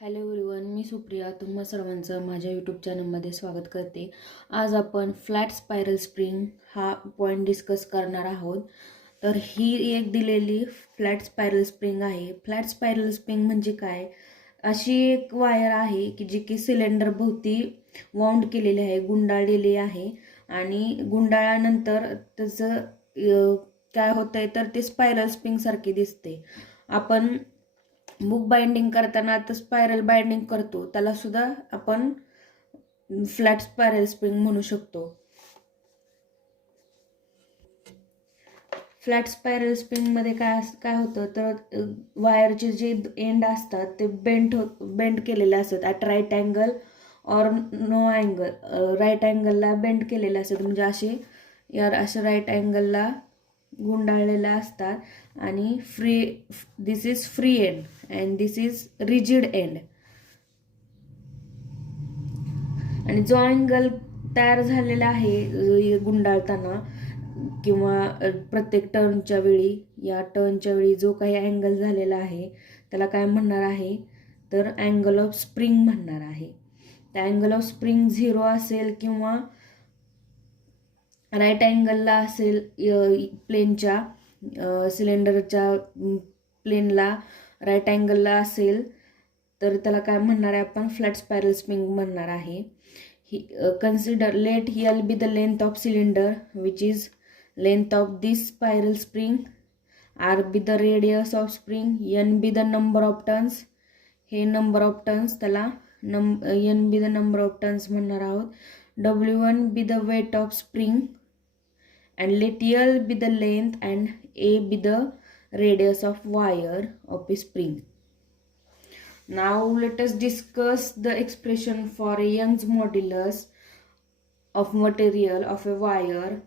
Hello everyone, मी सुप्रिया तुम्हा सर्वांचं माझ्या यूट्यूब चॅनलमध्ये स्वागत करते. आज आपण फ्लॅट स्पायरल स्प्रिंग हा पॉईंट डिस्कस करणार आहोत. तर ही एक दिलेली फ्लॅट स्पायरल स्प्रिंग आहे. फ्लॅट स्पायरल स्प्रिंग म्हणजे काय? अशी एक वायर आहे की जी की सिलेंडर भोवती वाउंड केलेली आहे, गुंडाळलेली आहे आणि गुंडाळल्यानंतर त्याचं काय होतंय तर ते स्पायरल स्प्रिंग सारखी दिसते. आपण बुक बाइंडिंग करताना आता स्पायरल बाइंडिंग करतो, त्याला सुद्धा आपण फ्लॅट स्पायरल स्प्रिंग म्हणू शकतो. फ्लॅट स्पायरल स्प्रिंग मध्ये काय होतं तर वायरचे जे एंड असतात ते बेंड केलेले असतात at right angle or no angle. Right अँगलला बेंड केलेले असतात, म्हणजे असे राईट अँगलला गुंडाळलेल्या असतात आणि this is free end and this is rigid end. आणि जो अँगल तयार झालेला आहे गुंडाळताना किंवा प्रत्येक टर्नच्या वेळी, या टर्नच्या वेळी जो काही अँगल झालेला आहे त्याला काय म्हणणार आहे तर अँगल ऑफ स्प्रिंग म्हणणार आहे. त्या अँगल ऑफ स्प्रिंग 0 असेल किंवा राईट अँगलला असेल, प्लेनच्या सिलेंडरच्या प्लेनला राईट अँगलला असेल तर त्याला काय म्हणणार आहे आपण फ्लॅट स्पायरल स्प्रिंग म्हणणार आहे. Consider let L be the length of cylinder, which is length of this spiral spring, R be the radius of spring, N be the number of turns. हे number of turns त्याला N be the number of turns म्हणणार आहोत. W1 be the weight of spring and let L be the length and A be the radius of wire of a spring. Now let us discuss the expression for a Young's modulus of material of a wire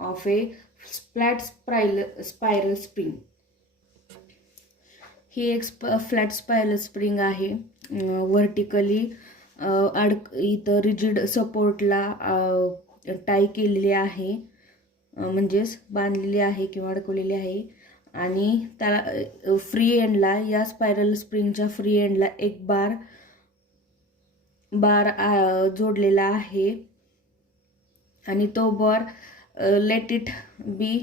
of a flat spiral spring. ही एक flat spiral spring आहे. Vertically इथं rigid सपोर्टला tie केलेली आहे, म्हणजेच बांधलेली आहे किंवा अडकवलेली आहे. आणि त्याला फ्री एंडला, या स्पायरल स्प्रिंगच्या फ्री एंडला एक बार जोडलेला आहे आणि तो bar let it be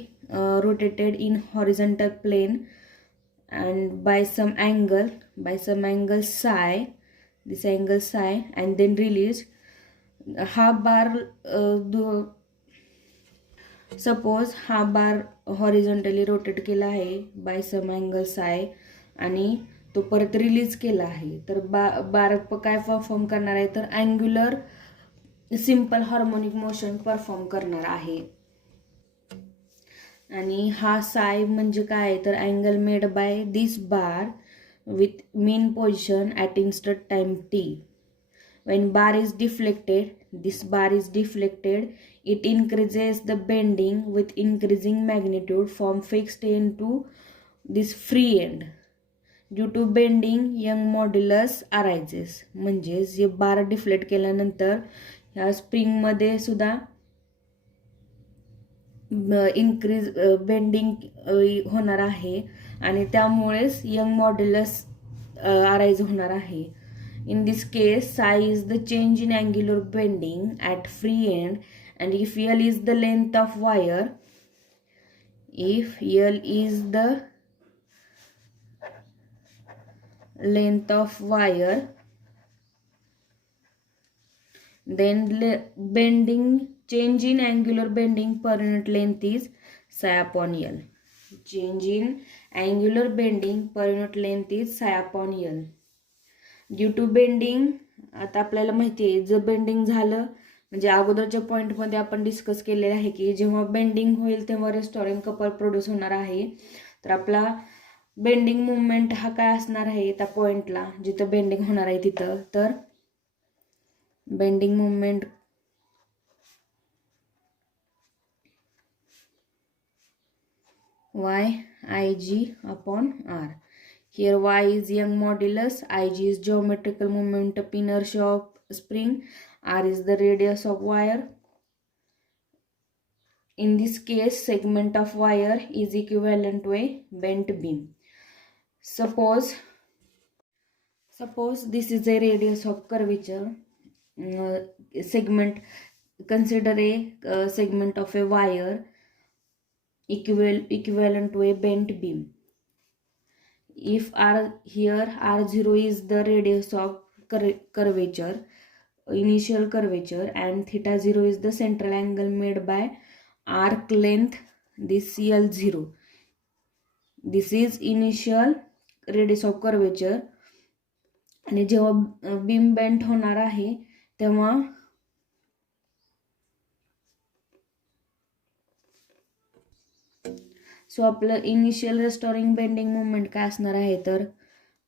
rotated in horizontal plane and by some angle psi, this angle psi, and then release. हा बार सपोज हा बार हॉरिझॉन्टली रोटेट केला आहे बाय सम अँगल साय आणि तो परत रिलीज केला आहे, तर बार काय परफॉर्म करणार आहे तर angular simple harmonic motion perform करणार आहे. आणि हा साय म्हणजे काय तर angle made by this bar with mean position at instant time T. when bar is deflected, this bar is deflected, it increases the bending with increasing magnitude from fixed end to this free end. Due to bending, Young modulus arises. म्हणजे जे बार deflect केल्यानंतर ह्या स्प्रिंगमध्ये सुद्धा increase bending होणार आहे आणि त्यामुळेच young modulus arise होणार आहे. In this case, psi is the change in angular bending at free end, and if L is the length of wire, then change in angular bending per unit length is psi upon L. Change in angular bending per unit length is psi upon L. Due to bending, आता आपल्याला माहिती आहे जर bending झालं म्हणजे अगोदरच्या पॉईंटमध्ये आपण डिस्कस केलेलं आहे की जेव्हा बेंडिंग होईल तेव्हा रेस्टॉरिंग कपल प्रोड्यूस होणार आहे. तर आपला बेंडिंग मुवमेंट हा काय असणार आहे त्या पॉईंटला जिथं बेंडिंग होणार आहे तिथं, तर bending movement YIG upon R. Here Y is Young modulus, IG is geometrical moment of inertia of spring, R is the radius of wire. In this case, segment of wire is equivalent to a bent beam. Suppose Suppose this is a radius of curvature segment. Consider a segment of a wire equivalent to a bent beam. If r0 is the radius of curvature, initial curvature, and theta 0 is the central angle made by arc length, this L0. This is initial radius of curvature. आणि जेव्हा beam bent होणार आहे तेव्हा so आपलं initial restoring bending movement काय असणार आहे तर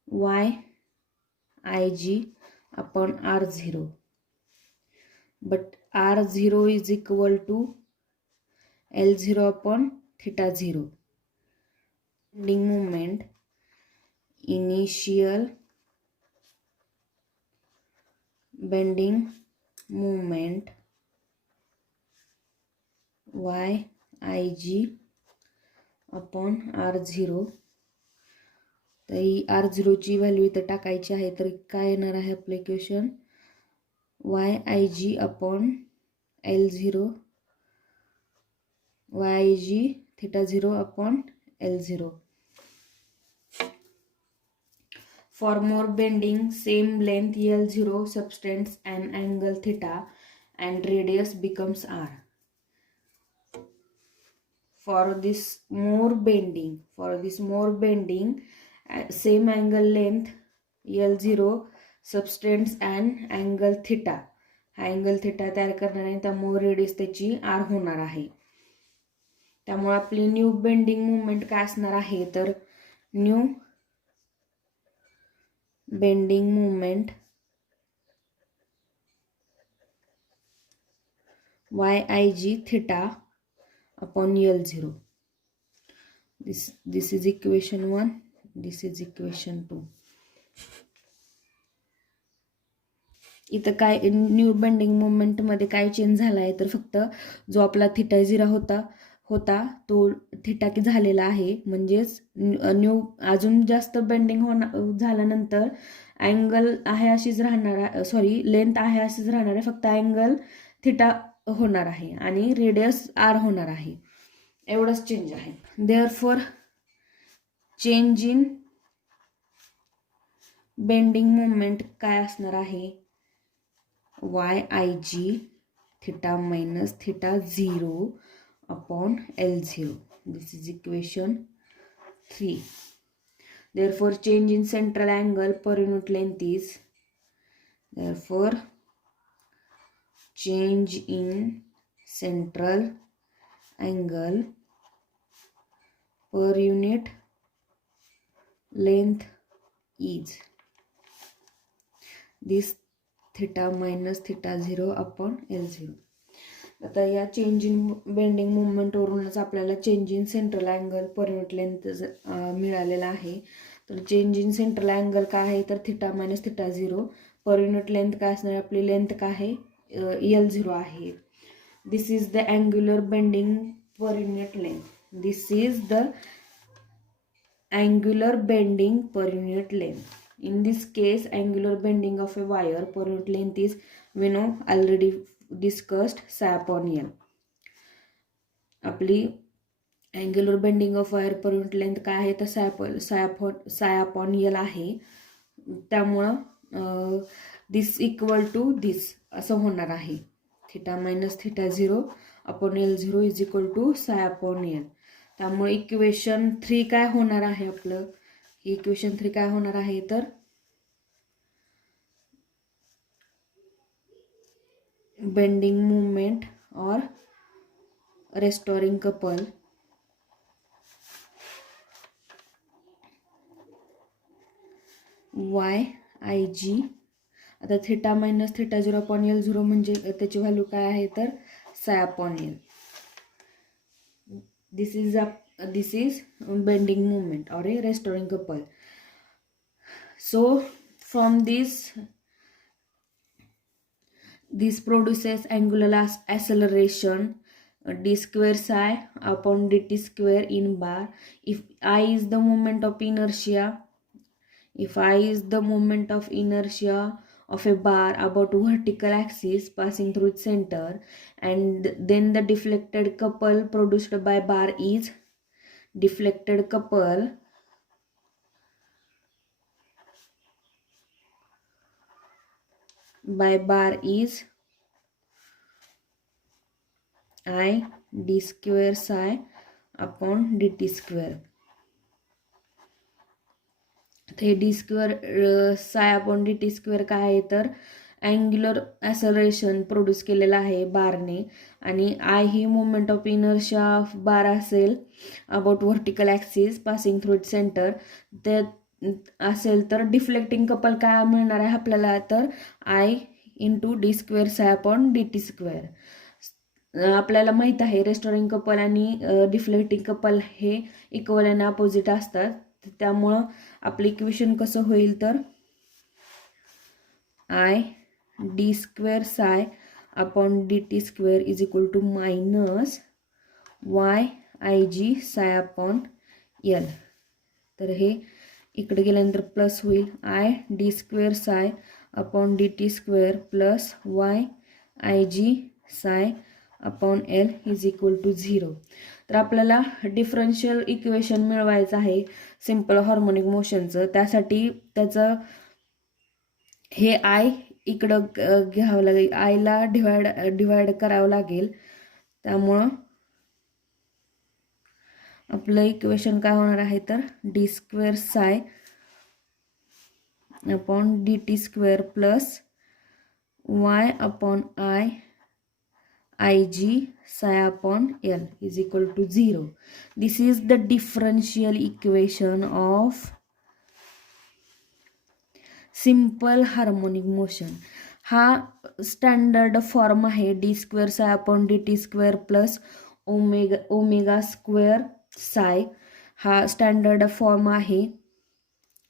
YIG upon R0. But R0 is equal to L0 upon theta 0. Bending movement initial bending movement YIG upon R0. तर ही R0 ची व्हॅल्यू इथं टाकायची आहे. तर काय येणार आहे आपलं equation YIG upon L0 YIG theta 0 upon L0. For more bending, same length L0 subtends an angle theta and radius becomes R. For this more bending, same angle length L0 subtends an angle theta. Angle theta तयार करणार आहे त्यामुळे radius त्याची R होणार आहे. त्यामुळे आपली new bending movement काय असणार आहे तर new bending movement YIG theta upon L0. This is equation 1. This is equation 2. इथं काय न्यू बेंडिंग मुवमेंट मध्ये काय चेंज झाला आहे तर फक्त जो आपला थीटा 0 होता तो थीटा की झालेला आहे. म्हणजेच न्यू अजून जास्त बेंडिंग झाल्यानंतर अँगल आहे अशीच राहणार, लेंथ आहे अशीच राहणार आहे, फक्त अँगल थीटा होणार आहे आणि रेडियस R होणार आहे. एवढंच चेंज आहे. Therefore change in bending movement काय असणार आहे YIG theta minus theta 0 upon L0. This is equation 3. Therefore, change in central angle per unit length is, therefore, change in central angle per unit length is this theta minus theta 0 upon L0. आता या change in bending मुवमेंटवरूनच आपल्याला change in central angle per unit length मिळालेला आहे. तर change in central angle काय आहे तर theta minus theta 0. Per unit length काय असणार, आपली लेंथ काय आहे L0 आहे. This is the angular bending per unit length. This is the angular bending per unit length. In this case, angular bending of a wire per unit length is, we know, already discussed, psi upon L. आपली angular bending of wire per unit length काय आहे तर psi upon L आहे. त्यामुळं this equal to this असं होणार आहे. Theta minus theta 0 upon L0 is equal to psi upon L. त्यामुळे इक्वेशन 3 काय होणार आहे आपलं, इक्वेशन 3 काय होणार आहे तर बेंडिंग मूवमेंट और रेस्टोरिंग कपल YIG. आता theta minus theta 0 upon L0 म्हणजे त्याची व्हॅल्यू काय आहे तर psi upon L. This is bending movement or a restoring couple. So from this produces angular acceleration d square psi upon dt square in bar. If I is the moment of inertia, If I is the moment of inertia of a bar about vertical axis passing through its center, and then the deflected couple produced by bar is deflected couple by bar is I d square psi upon dt square. हे D square psi upon D T square काय आहे तर angular acceleration produce केलेलं आहे बारने, आणि I ही moment of inertia of bar असेल about vertical axis passing through it centre. ते असेल तर डिफ्लेक्टिंग कपल काय मिळणार आहे आपल्याला तर I into D square psi upon D T square. आपल्याला माहीत आहे रेस्टोरिंग कपल आणि डिफ्लेक्टिंग कपल हे इक्वल आणि अपोजिट असतात. त्यामुळं आपलं इक्वेशन कसं होईल तर I D square psi upon D T square is equal to minus Y I G psi upon L. तर हे इकडे गेल्यानंतर प्लस होईल I D square psi upon D T square plus Y I G psi upon L is equal to 0. तर आपल्याला differential equation मिळवायचं आहे simple harmonic मोशनचं. त्यासाठी त्याचं हे आय इकडं घ्यावं लागेल, आयला डिवाइड करावं लागेल. त्यामुळं आपलं इक्वेशन काय होणार आहे तर D square psi upon D T square plus Y upon IG psi upon L is equal to 0. This is the differential equation of simple harmonic motion. हा स्टँडर्ड फॉर्म आहे D square psi upon D T square plus omega square psi. हा standard form आहे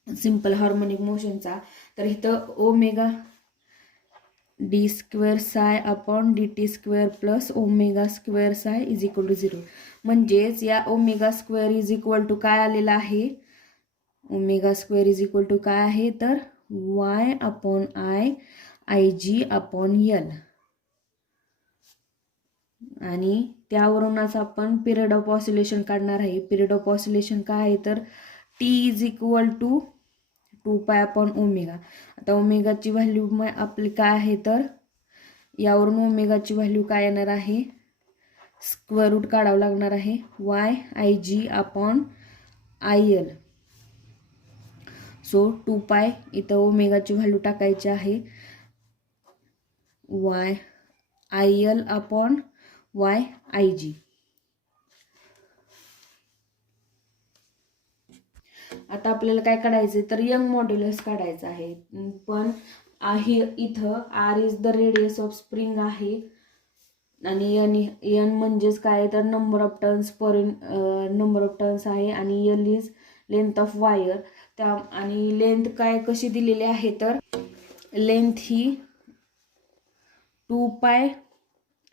simple harmonic मोशनचा. तर इथं omega D square psi upon D T square plus omega square psi is equal to 0. म्हणजेच या omega square is equal to काय आलेला आहे, omega square is equal to काय आहे तर Y upon I G upon L. आणि त्यावरूनच आपण पिरियड ऑफ ऑसिलेशन काढणार आहे. पिरियड ऑफ ऑसिलेशन काय आहे तर T is equal to 2 upon omega. आता ओमेगाची व्हॅल्यू आपली काय आहे तर यावरून ओमेगाची व्हॅल्यू काय येणार आहे, स्क्वेअर रूट काढावं लागणार आहे Y I G upon I L. So 2 इथं ओमेगाची व्हॅल्यू टाकायची आहे Y I L upon Y I G. आता आपल्याला काय काढायचं तर यंग मॉड्युलस काढायचं आहे. पण आहे इथं R is the radius of spring आहे आणि एन म्हणजेच काय तर नंबर ऑफ टर्न्स आहे आणि L is length of wire. त्या आणि लेंथ काय कशी दिलेली आहे तर लेंथ ही 2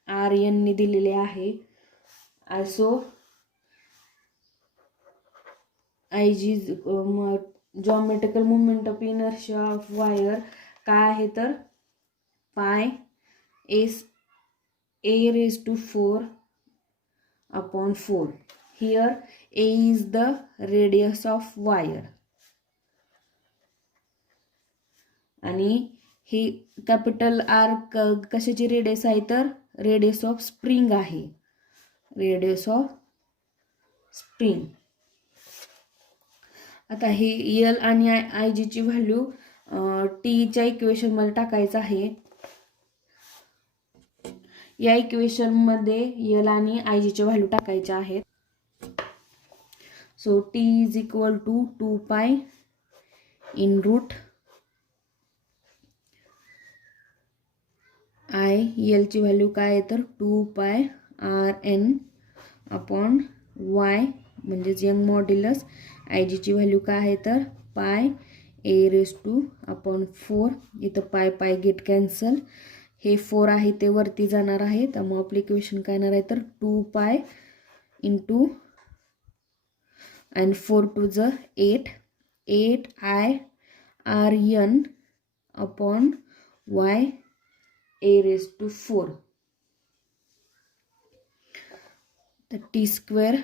आर एन ने दिलेली आहे. So I G geometrical movement of inertia of wire काय आहे तर pi S a raise to 4 upon 4. Here a is the radius of wire आणि ही कॅपिटल आर कशाची रेडियस आहे तर रेडियस ऑफ स्प्रिंग आहे, रेडियस ऑफ स्प्रिंग. आता हे एल आणि आय जीची व्हॅल्यू टीच्या इक्वेशनमध्ये टाकायचं आहे. या इक्वेशनमध्ये एल आणि आय जीच्या व्हॅल्यू टाकायच्या आहेत. So T is equal to 2 in root I एलची व्हॅल्यू काय आहे तर 2 आर एन अपॉन वाय म्हणजेच यंग मॉड्युलस. आय जीची व्हॅल्यू काय आहे तर पाय ए रेज टू अपॉन 4. इथं पाय गेट कॅन्सल, हे 4 आहे ते वरती जाणार आहे. त्यामुळे आपलं इक्वेशन काय येणार आहे तर 2 into and 4 to the 8 8 I R N upon Y a raise to 4. तर टी स्क्वेअर,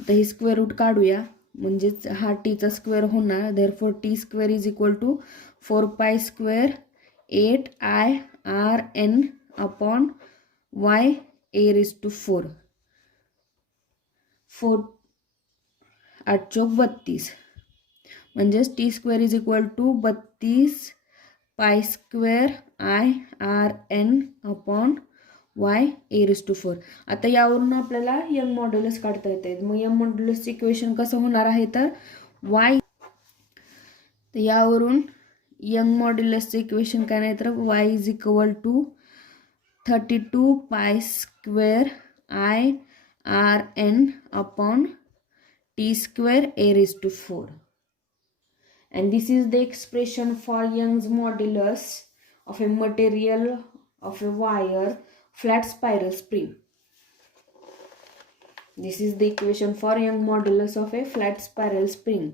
आता ही स्क्वेअर रूट काढूया, म्हणजेच हा टीचा स्क्वेअर होणार. Therefore T square is equal to 4 pi square 8 I R N upon Y a raise to 4. 4 8 चौक 32, म्हणजेच T square is equal to 32 pi square I R N upon Y a raise to 4. आता यावरून आपल्याला young modulus काढता येते. मग young मॉड्युलसचं equation कसं होणार आहे, तर वाय, तर यावरून यंग मॉड्युलसचं इक्वेशन काय नाही तर Y is equal to 32 pi square I R N upon T square a raise to 4. And this is the expression for Young's modulus of a material of a wire flat spiral spring. This is the equation for Young's modulus of a flat spiral spring.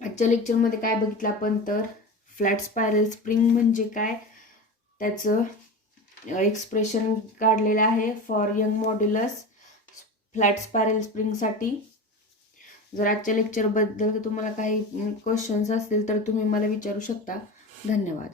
आजच्या लेक्चरमध्ये काय बघितलं आपण, तर flat spiral spring म्हणजे काय त्याचं expression काढलेलं आहे for Young modulus flat spiral स्प्रिंगसाठी. जर आजच्या लेक्चरबद्दल तुम्हाला काही क्वेश्चन्स असतील तर तुम्ही मला विचारू शकता. धन्यवाद.